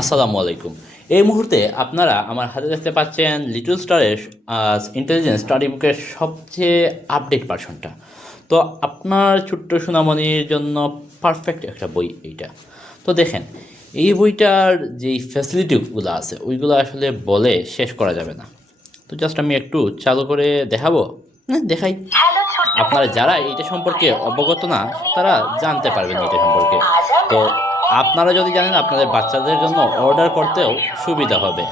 আসসালামু আলাইকুম। এই মুহূর্তে আপনারা আমার হাতে দেখতে পাচ্ছেন লিটল স্টারের ইন্টেলিজেন্স স্টাডি বুকের সবচেয়ে আপডেট ভার্সনটা। তো আপনার ছোট্ট সোনামণির জন্য পারফেক্ট একটা বই এইটা। তো দেখেন, এই বইটার যেই ফ্যাসিলিটিগুলো আছে ওইগুলো আসলে বলে শেষ করা যাবে না। তো জাস্ট আমি একটু চালু করে দেখাবো, না দেখাই। আপনারা যারা এইটা সম্পর্কে অবগত না তারা জানতে পারবেন এটা সম্পর্কে। তো আপনারা যদি জানেন আপনাদের বাচ্চাদের জন্য অর্ডার করতেও সুবিধা হবে।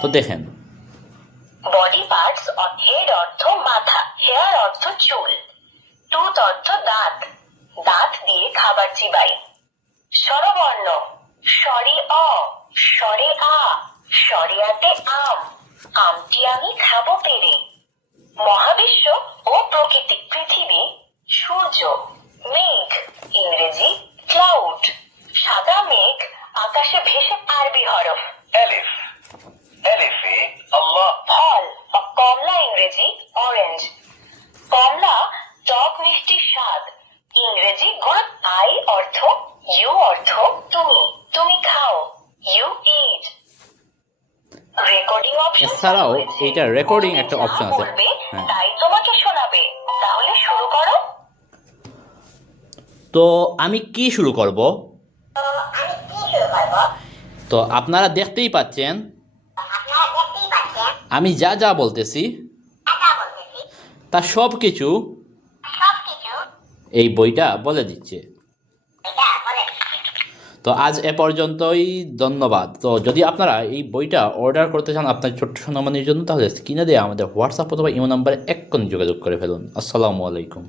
তো দেখেন, বডি পার্টস হেড অর্থ মাথা, হেয়ার অর্থ চুল, টুথ অর্থ দাঁত, দাঁত দিয়ে খাবার চিবাই। স্বরবর্ণ স্বরে অ, স্বরে আ, স্বরেয়াতে আম, আমটি আমি খাবো পেরে। মহাবিশ্ব ও প্রকৃতি পৃথিবী, সূর্য, মেঘ ইংরেজি ক্লাউড, সাদা মেঘ আকাশে ভেসে আরবি হরফ ألف ألف الله ফল কমলা ইংরেজি অরেঞ্জ, কমলা টক মিষ্টি স্বাদ ইংরেজি গুড। আই অর্থ ইউ অর্থ তুমি, তুমি খাও ইউ ইট। রেকর্ডিং অপশন এছাড়াও এইটা রেকর্ডিং একটা অপশন আছে। হ্যাঁ, তাই তোমাকে শোনাবে, তাহলে শুরু করো। তো আমি কি শুরু করব? তো আপনারা দেখতেই পাচ্ছেন আমি যা যা বলতেছি তা সব কিছু এই বইটা বলে দিচ্ছে। তো আজ এ পর্যন্তই, ধন্যবাদ। তো যদি আপনারা এই বইটা অর্ডার করতে চান আপনার ছোট্ট সোনামণির জন্য, তাহলে স্ক্রিনে দিয়ে আমাদের হোয়াটসঅ্যাপ অথবা ইমো নাম্বারে এক্ষুনি যোগাযোগ করে ফেলুন। আসসালামু আলাইকুম।